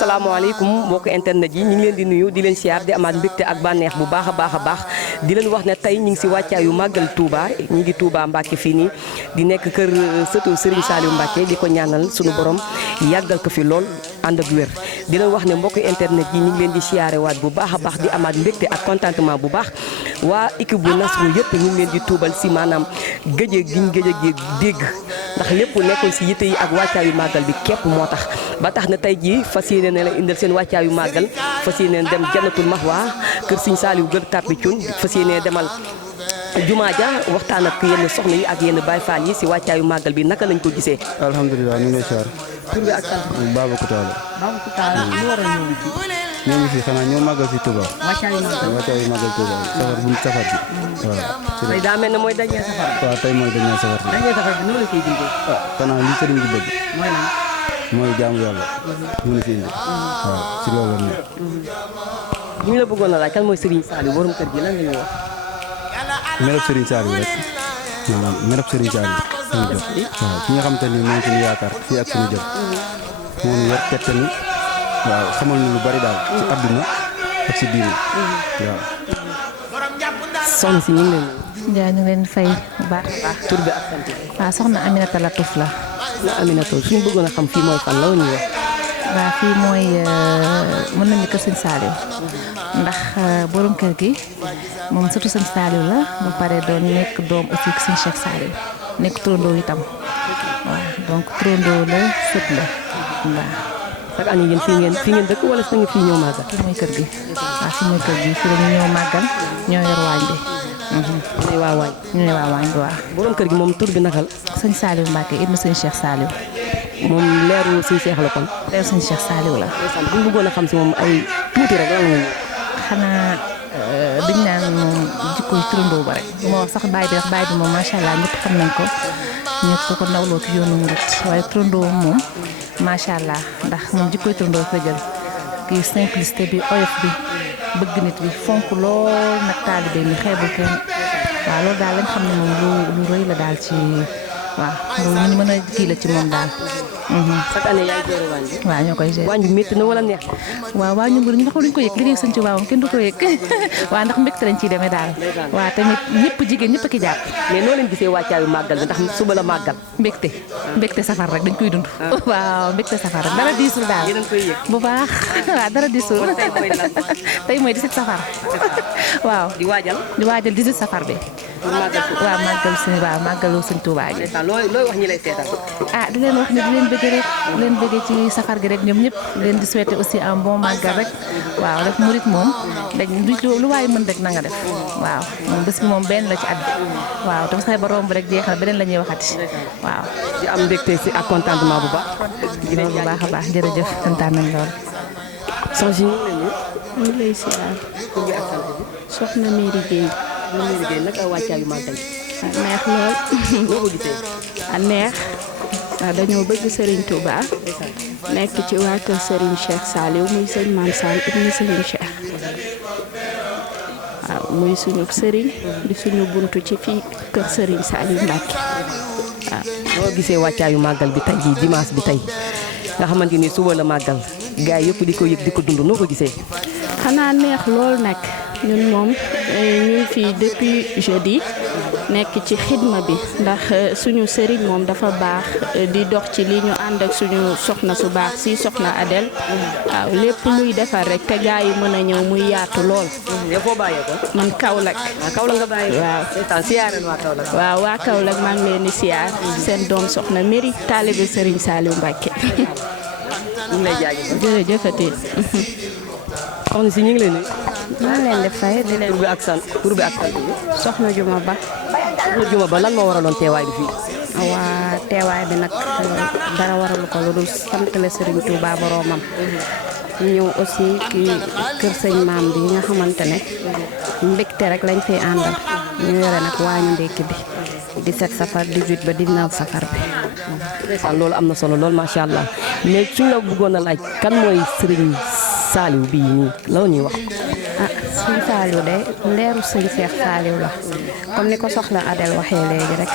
asalaamaaleykum mbokk internet yi ñu ngi leen di nuyu di leen siyaar di amaat mbégte ak bànneex bu baax a baax di leen wax ne tey ñu ngi si wàccaayu màggal Touba ñu ngi Touba Mbacke fii nii di nekk kër sëtu Serigne Saliou Mbacke di ko ñaanal sunu borom yàggal ko fi lool ànd ak wér di leen wax ne mbokk internet yi ñu ngi leen di siyaare waat bu baax a baax di amaat mbégte ak contentement bu baax waa équipe bu Nasrou yëpp ñu ngi leen di tuubal si maanaam gëjë giñ gëjë gi dégg ndax lépp nekkoon si yitte yi ak wàccaayu màggal bi képp moo tax ba tax na tey jii fas yéene na la indal seen wàccaayu màggal fas yéene dem Jannatul Mahwa kër Serigne Saliou gën tàppi cuun fas yéene demal Jumaa ja waxtaan ak yenn soxna yi ak yenn Baay Faal yi si wàccaayu màggal bi naka lañ ko gisee. alhamdulilah ñu ngi lay siyaar. tur bi ak sant bi. Babacar la. Babacar lu war a ñëw fii. ñoo ngi fi xanaa ñoo màggal fi Touba. wàccaayu màggal Touba. safar bu safar bi. waaw. tey daa mel ne mooy dañee safar. waaw tey mooy dañee safar bi. dañee safar bi noonu la koy dundee. xanaa li sëriñ bi bëgg. mooy lan. mooy jaamu yàlla. mu ngi fi indi. waaw ci loolu la ñu. ñu la bëggoon a laaj kan mooy Serigne Saliou borom kër gi lan la ñuy wax. merab Serigne Saliou rek maanaam merab Serigne Saliou. waaw ki nga xamante ni moom suñu yaakaar fii ak suñu jëm. moo ñu yor tette ni waaw xamal ñu lu bari daal. ci àdduna ak ci diine. waaw. soxna si ñu ngi leen Ndiaye ñu ngi leen fay bu baax a baax. tur bi ak sant bi. waaw soxna Aminata Latouf la. na Aminata suñu bëggoon a xam fii mooy fan la ñuy wax. waaw fii mooy mën nañu kër sëñ Saliou ndax borom kër gi moom surtout sëñ Saliou la ba pare doon nekk doom aussi sëñ Cheikh Saliou nekk turandoo itam waaw donc turandoo la sët la waaw. chaque année yéen fii ngeen dëkk wala sa nga fii ñëw màggal. fii mooy kër gi waaw fii mooy kër gi fii la ñu ñëw màggal ñoo yor waañ bi. ñooy waa waañ. ñooy waa waañ bi waaw. borom kër gi moom tur bi nakal. sëñ Saliou Mbacke ibnu sëñ Cheikh Saliou. moom leeru suñu Cheikh la kon. leeru sëñ Cheikh Saliou la. bu ñu bëggoon a xam si moom ay tuuti rek lan la xanaa dañ naan moom jikkoy turandoo ba rek bu ma wax sax baay bi moom macha allah ñëpp xam nañ ko ñëpp ko nawloo ci yoonu murit waaye turandoo moom macha allah ndax moom jikkoy turandoo fa jël kii simplicité bi oyof bi bëgg nit bi fonk lool nag taalibe mi xeebul kenn waaw loolu daal lañ xam ne moom lu rëy la daal ci waaw loolu ñu mën a kii la ci moom daal. chaque année yaa ngi gérer waañ bi. waaw ñoo koy gérer. waañ bi métti na wala neex. waaw waaw ñu ngi duñ ko yëg liggéey sëñ Tuubaa moom kenn du ko yëg waaw ndax mbégte lañ ciy demee daal. waaw tamit ñëpp jigéen ñëpp a ki jàpp. mais noo leen gisee wàccaayu màggal bi ndax suba la màggal. mbégte safar rek dañ koy dund. waaw mbégte safar rek dara diisul daal. yéen a ngi koy yëg. bu baax waaw dara diisul. tey mooy 17 safar. waaw di waajal 18 safar bi. waaw màggalu sëñ Tuubaa gi. looy wax ñi lay seetal. ah di leen wax ne di leen bëgg rek leen bëgg ci safar gi rek ñoom ñëpp leen di souhaiter aussi un bon màggal rek waaw rek murit moom dañ lu waaye mën rek na nga def waaw moom bés bi moom benn la ci at bi waaw te sax ba romb rek jeexal beneen la ñuy waxati waaw. di am mbégte si ak contentement bu baax. bu baax a baax jërëjëf kontaan nañ lool. soxna si ñu ñu lay siyaar. tur bi ak sant bi. soxna Mary Gueye. Mary Gueye naka wàccaayu màggal. neex lool. noo ko gisee. neex. waaw dañoo bëgg Serigne Touba. nekk ci waa kër Serigne Cheikh Saliou muy sëñ Mame Sall ibnu Serigne Cheikh. waaw muy suñu Serigne. di suñu buntu ci fii kër Serigne Saliou Mbacke. waaw. noo gisee wàccaayu màggal bi tey jii dimanche bi tey nga xamante ni suba la màggal gars yëpp di ko yëg di ko dund noo ko gisee. xanaa neex lool nag ñun moom ñu ngi fii depuis jeudi nekk ci xidma bi ndax suñu sëriñ moom dafa baax di dox ci li ñu ànd ak suñu soxna su baax si soxna Adel waaw lépp luy defar rek te gaa yi mën a ñëw muy yaatu lool. yow foo bàyyee ko. man Kaolack. waaw Kaolack nga bàyyee ko. waaw seetaan siyaare waa Kaolack. waaw waa Kaolack maa ngi leen di siyaar seen doom soxna Mary taalibe Serigne Saliou Mbacke. ñu ngi lay jaajëfal. jërëjëfati. soxna si ñu ngi leen di. maa leen di fay di leen. tur bi ak sant bi. soxna Juma Ba. soxna Juma Ba lan moo waraloon teewaay bi fii. waa teewaay bi nag dara waralu ko lu dul sant la Serigne Touba boroomam. ñëw aussi ki kër sëñ maam bi nga xamante ne mbégte rek lañ fiy àndal ñu yore nag waañu ndékki bi 17 safar 18 ba 19 safar bi. ndeysaan loolu am na solo lool macha allah mais suñ la bëggoon a laaj kan mooy Serigne Saliou bii nii la ñuy wax. ah sëñ Saliou de leeru sëñ Cheikh Saliou la comme ni ko soxla Adel waxee léegi rek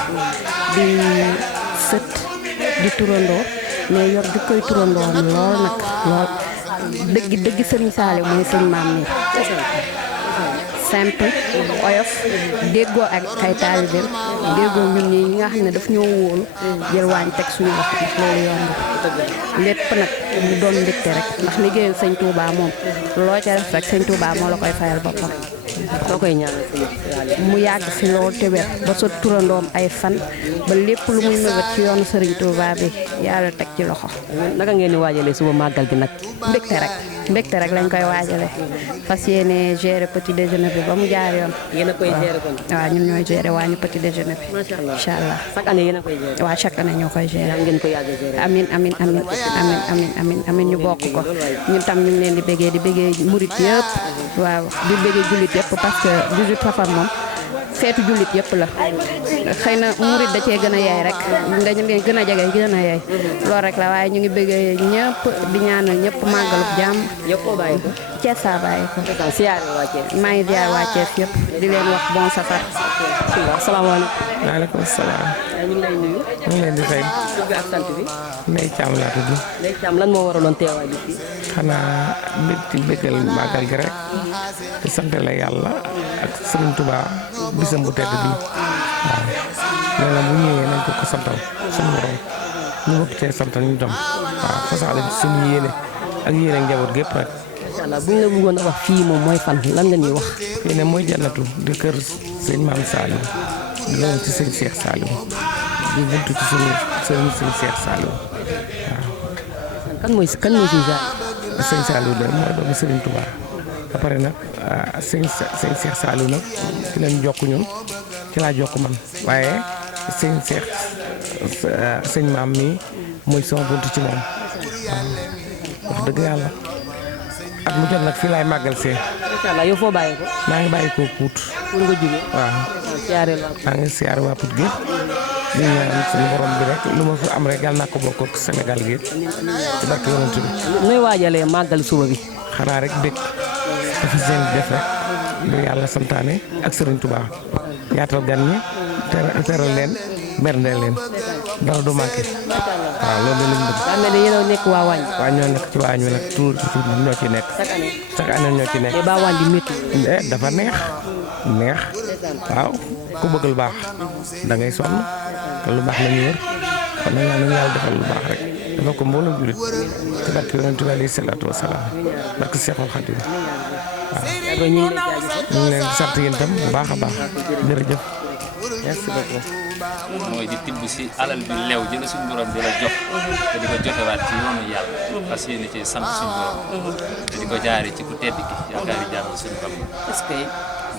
di sët di turandoo mais yor di koy turandoom lool nag lool dëgg Serigne Saliou mooy sëñ maam mi simple oyof déggoo ak ay taalibeem déggoo ñun ñi nga xam ne daf ñoo wóolu jël waañ teg suñu loxo ndax loolu yomb lépp nag mu doon mbégte rek ndax liggéeyal sëñ Touba moom loo ca def rek sëñ Touba moo la koy fayal boppam. soo koy ñaanal mu yàgg fi loolu te wér ba sa turandoom ay fan ba lépp lu muy mëbët ci yoonu Serigne Touba bi yàlla teg ci loxo. naka ngeen di waajalee suba màggal gi nag. mbégte rek lañ koy waajale fas yéene gérer petit déjeuner bi ba mu jaar yoon. yéen a koy gérer kon. waaw ñun ñooy gérer waa ñu petit déjeuner bi. macha allah incha allah chaque année yéen a koy gérer. waaw chaque année ñoo koy gérer. yaa ngeen ko yàgg a gérer. amin ñu bokk ko ñun tam ñu ngi leen di bëggee murit yëpp waaw di bëggee jullit yëpp parce que 18 safar moom feetu jullit yëpp la xëy na murit da cee gën a yaay rek nga ñu gën a jege gën a yaay loolu rek la waaye ñu ngi bëggee ñëpp di ñaanal ñëpp màggalub jàmm. yow koo bàyyi ko. Thiès saa bàyyi ko. siyaare waa Thiès. maa ngi ziar waa Thiès yëpp di leen wax bon safar. asalaamaaleykum. maaleykum salaam. ñu ngi lay nuyu. ñu ngi leen di fay. tur bi ak sant bi. Ndeye Thiam laa tudd. Ndeye Thiam lan moo waraloon teewaay bi fii. xanaa bëggal màggal gi rek di sant la yàlla ak Serigne Touba bisam bu tedd bi waaw nee na bu ñëwee nañ ko santal suñu borom ñu bëgg cee santal ñu dem waaw fasaale suñu yéene ak yéene njaboot gépp rek. incha allah bu ñu la bëggoon a wax fii moom mooy fan lan nga ñuy wax. fii ne mooy jannatu di kër sëñ Maam Saliou di ñëw ci sëñ Cheikh Saliou di buntu ci suñu sëñ Cheikh Saliou waaw. kan mooy suñu jaar. sëñ Saliou de mooy doomu Serigne Touba ba pare nag sëñ Cheikh Saliou nag ci lañ jokk ñun ci laa jokk man waaye sëñ Cheikh sëñ maam mi mooy sama buntu ci moom waaw wax dëgg yàlla at mu jot nag fii laay màggal see. incha allah yow foo bàyyi ko. maa ngi bàyyi ko Pout. pour nga jógee. waaw siyaare la. maa ngi siyaare waa Pout gi di ñaan suñu borom bi rek lu ma fi am rek yàlla naa ko bokk ak Sénégal gi ci barke yonent bi. nooy waajalee màggal suba bi. xanaa rek dëkk dafa seen def rek lu yàlla santaane ak Serigne Touba yaatal gan ñi teral leen berndeel leen dara du manqué waaw loolu lañ bëgg. daa mel ne yéen a nekk waa waañ. waa ñoo nekk ci waañ wi nag tuur ñoo ci nekk. chaque année ñoo ci nekk. mais ba waañ bi métti. dafa neex waaw ku bëgg lu baax da ngay sonn te lu baax la ñu wër kon nag nañu yàlla defal lu baax rek dafa ko mbooloo jullit ci barke yonent bi alayhi salaatu wa salaam barke Seexul Xadiim waaw. ñu ngi leen di sant yéen tam bu baax a baax jërëjëf. merci beaucoup. mooy di tibb si alal bi leew jëla suñu borom di la jox te di ko joxewaat ci yoonu yàlla parce que yéen ci sant suñu borom te di ko jaare ci ku tedd ki yaakaari jàmm suñu borom est-ce que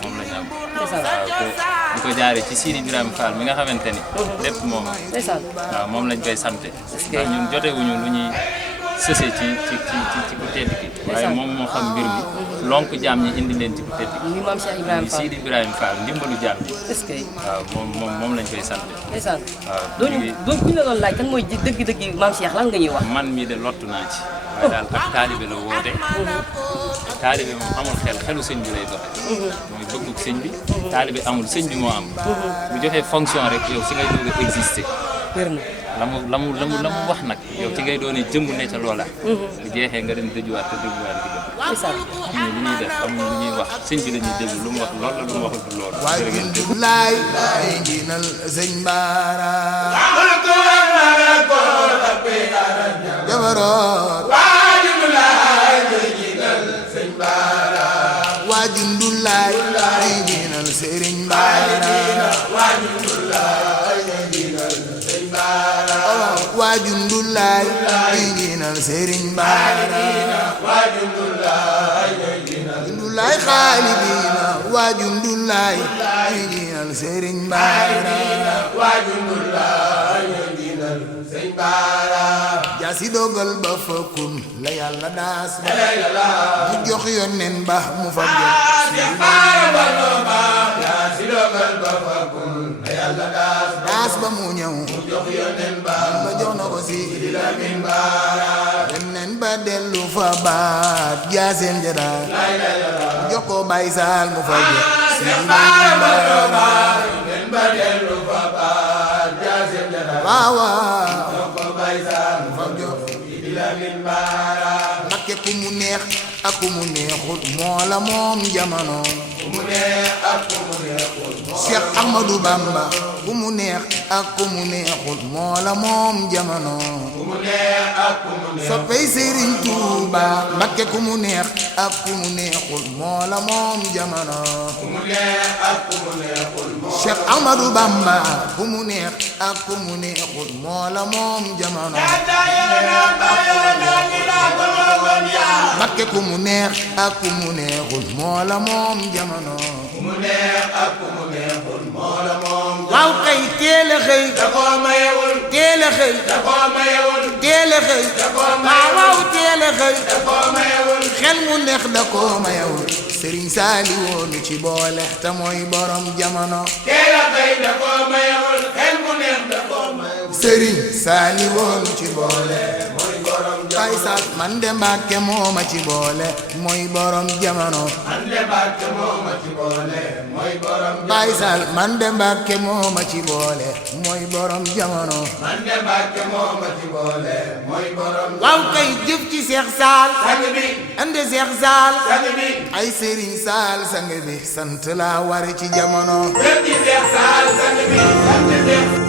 moom la ñu am waaw te di ko jaare ci Sidi Ibrahima Fall mi nga xamante ni lépp moom waaw moom lañ koy sante ndax ñun jotewuñu lu ñuy sëse ci ku tedd ki waaye moom moo xam mbir mi lonk jaam ñi indi leen ci ku tedd ki maam Cheikh Ibrahima Fall Sidi Ibrahima Fall ndimbalu jaam ñi est-ce que waaw moom lañ koy sant waaw donc bu ñu la doon laaj kan mooy dëgg-dëgg maam Cheikh lan nga ñuy wax. man mii de lottu naa ci waaye daal ak taalibe la woote taalibe moom amul xelu sëñ bi lay doxe mooy bëggug sëñ bi taalibe amul sëñ bi moo am bu joxee fonction rek yow si ngay doog a exister la mu wax nag yow ci ngay doone jëmm ne ca loola bu jeexee nga dem dëjuwaat te dëjuwaat di dem ñu lu ñuy def amul lu ñuy wax sëñ bi la ñuy déglu lu mu wax loolu la lu mu waxul du loolu jërë ngeen dégg laay nginal sëñ Baara jabaroot waajundulaay nginal sëñ Baara waajundulaay nginal sëriñ Baara waajundulaay nginal sëñ Baara waajundulaay nginal sëriñ Baara waajundulaay nginal xaalibina waajundulaay nginal sëriñ Baara waajundulaay nginal sëñ Baara jaasi dogal ba fakkun la yàlla daas ba mu jox yonen ba mu fa jox jaasi dogal ba fakkun la yàlla daas ba mu ñëw mu jox yonen ba jox na ko si Lamin Baara yonen ba dellu fa baat jaaseem ja daal mu jox ko Baay Saal mu fa jox si Lamin Baara yonen ba dellu fa baat jaaseem ja daal waaw Mbakke ku mu neex ak ku mu neexul moo la moom jamono ku mu neex ak ku mu neexul Cheikh Ahmadou Bamba ku mu neex ak ku mu neexul moo la moom jamono ku mu neex ak ku mu neexul soppey Serigne Touba Mbakke ku mu neex ak ku mu neexul moo la moom jamono ku mu neex ak ku mu neexul Cheikh Ahmadou Bamba ku mu neex ak ku mu neexul moo la moom jamono Mbakke ku mu neex ak ku mu neexul moo la moom jamono ku mu neex ak ku mu neexul moo la moom waaw kay teel a xëy da koo mayewul teel a xëy da koo mayewul teel a xëy da koo mayewul waaw teel a xëy da koo mayewul xel mu neex da koo mayewul Serigne Saliou woonu ci boole te mooy borom jamono teel a xëy da koo mayewul xel mu neex da koo mayewul Serigne Saliou woonu ci boole mooy borom jamono Baye Sall man de Mbàkke moo ma ci boole mooy borom jamono man de Mbàkke moo ma ci boole mooy borom Baye Sall man de Mbàkke moo ma ci boole mooy borom jamono man de Mbàkke moo ma ci boole mooy borom waaw kay jëf ci Cheikh Sall sang bi ande Cheikh Sall sang bi ay Serigne Sall sang bi sant la war ci jamono jëf ci Cheikh Sall sang bi